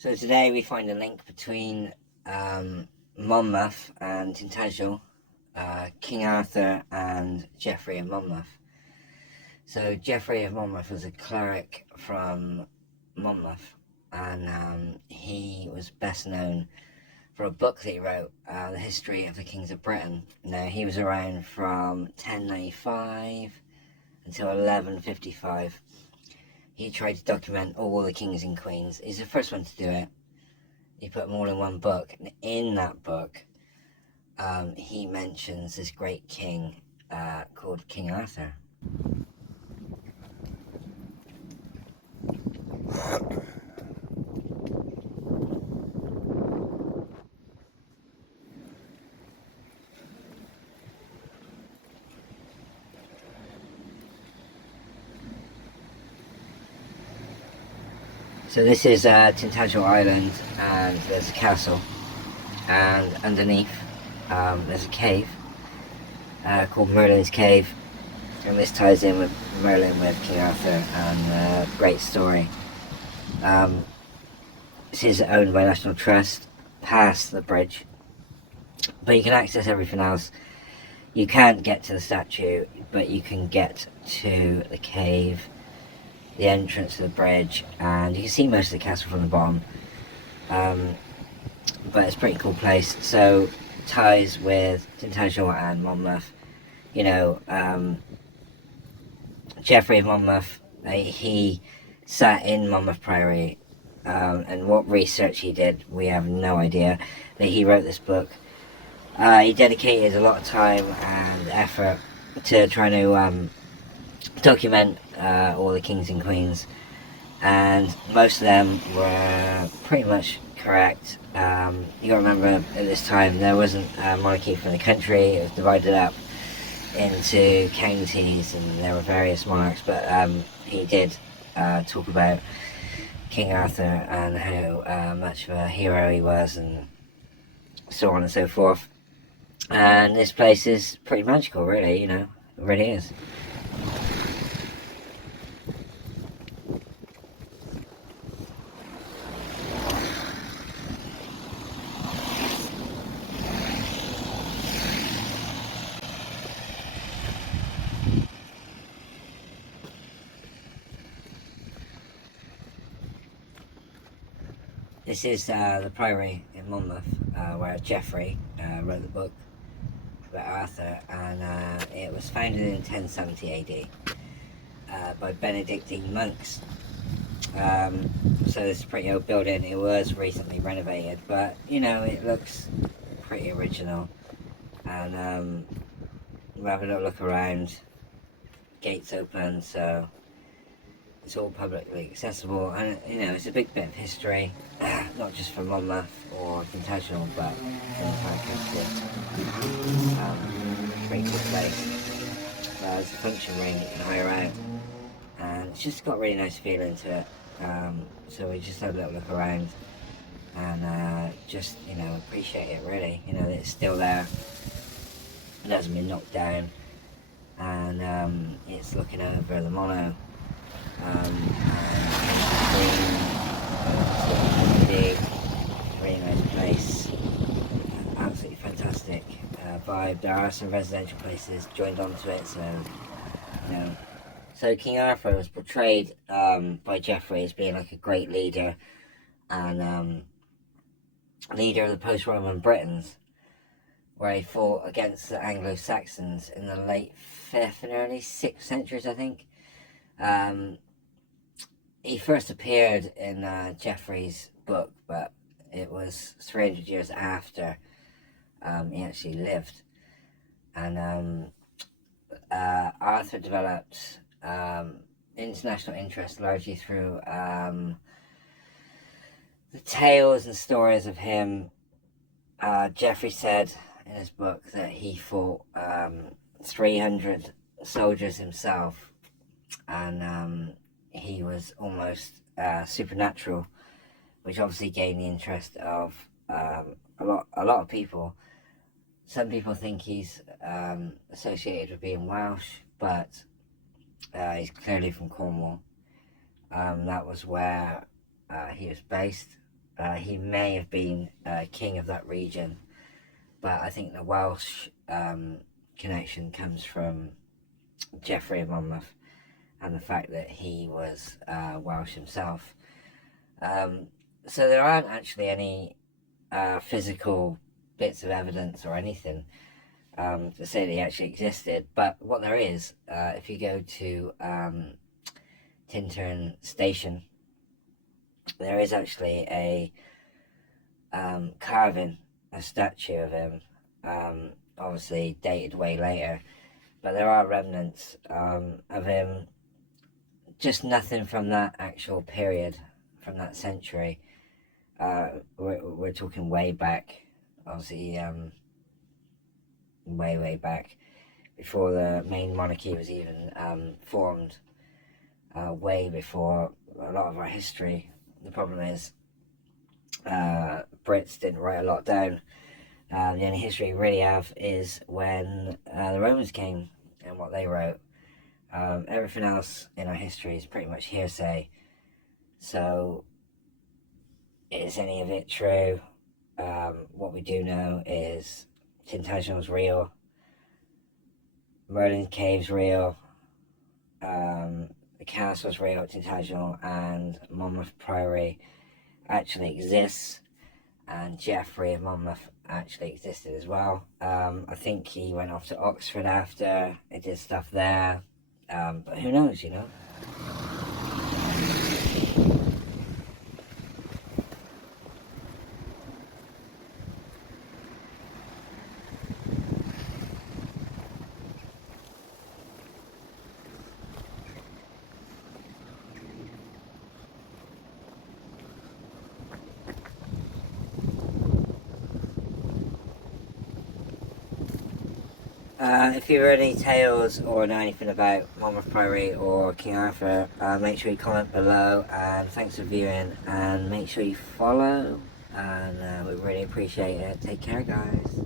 So today we find a link between Monmouth and Tintagel, King Arthur and Geoffrey of Monmouth. So Geoffrey of Monmouth was a cleric from Monmouth, and he was best known for a book that he wrote, The History of the Kings of Britain. Now, he was around from 1095 until 1155. He tried to document all the kings and queens. He's the first one to do it. He put them all in one book, and in that book, he mentions this great king called King Arthur. So this is Tintagel Island, and there's a castle, and underneath there's a cave called Merlin's Cave, and this ties in with Merlin with King Arthur and a great story. This is owned by National Trust, past the bridge, but you can access everything else. You can't get to the statue, but you can get to the cave, the entrance to the bridge, and you can see most of the castle from the bottom. But it's a pretty cool place. So ties with Tintagel and Monmouth. You know, Geoffrey of Monmouth, he sat in Monmouth Priory, and what research he did, we have no idea. But he wrote this book. He dedicated a lot of time and effort to trying to document all the kings and queens, and most of them were pretty much correct. You gotta remember, at this time there wasn't a monarchy for the country. It was divided up into counties and there were various monarchs, but he did talk about King Arthur and how much of a hero he was, and so on and so forth. And this place is pretty magical, really, you know, it really is. This is the Priory in Monmouth, where Geoffrey wrote the book about Arthur, and it was founded in 1070 AD by Benedictine monks. So it's a pretty old building. It was recently renovated, but you know, it looks pretty original. And we'll have a little look around. Gates open, so it's all publicly accessible, and you know, it's a big bit of history, not just for Monmouth or Tintagel, but for the entire country. Pretty cool place. There's a function room you can hire out, and it's just got a really nice feeling to it. So we just had a little look around, and just, you know, appreciate it really. You know, that it's still there. It hasn't been knocked down, and it's looking over the Mono. Big, really nice place, absolutely fantastic vibe. There are some residential places joined onto it, so you know. So King Arthur was portrayed by Geoffrey as being like a great leader, and leader of the post-Roman Britons, where he fought against the Anglo-Saxons in the late 5th and early 6th centuries, I think. He first appeared in Geoffrey's book, but it was 300 years after he actually lived. And Arthur developed international interest largely through the tales and stories of him. Geoffrey said in his book that he fought 300 soldiers himself, and he was almost supernatural, which obviously gained the interest of a lot of people. Some people think he's associated with being Welsh, but he's clearly from Cornwall. That was where he was based, he may have been king of that region, but I think the Welsh connection comes from Geoffrey of Monmouth and the fact that he was Welsh himself. So there aren't actually any physical bits of evidence or anything to say that he actually existed, but what there is, if you go to Tintern Station, there is actually a carving, a statue of him, obviously dated way later, but there are remnants of him, just nothing from that actual period, from that century. We're talking way back, obviously, way back, before the main monarchy was even formed, way before a lot of our history. The problem is, Brits didn't write a lot down. The only history we really have is when the Romans came and what they wrote. Everything else in our history is pretty much hearsay. So, is any of it true? What we do know is Tintagel's real, Merlin's Cave's real, the castle's real, Tintagel, and Monmouth Priory actually exists, and Geoffrey of Monmouth actually existed as well. I think he went off to Oxford after, he did stuff there, but who knows, you know? If you've heard any tales or know anything about Monmouth Priory or King Arthur, make sure you comment below, and thanks for viewing, and make sure you follow, and we really appreciate it. Take care, guys.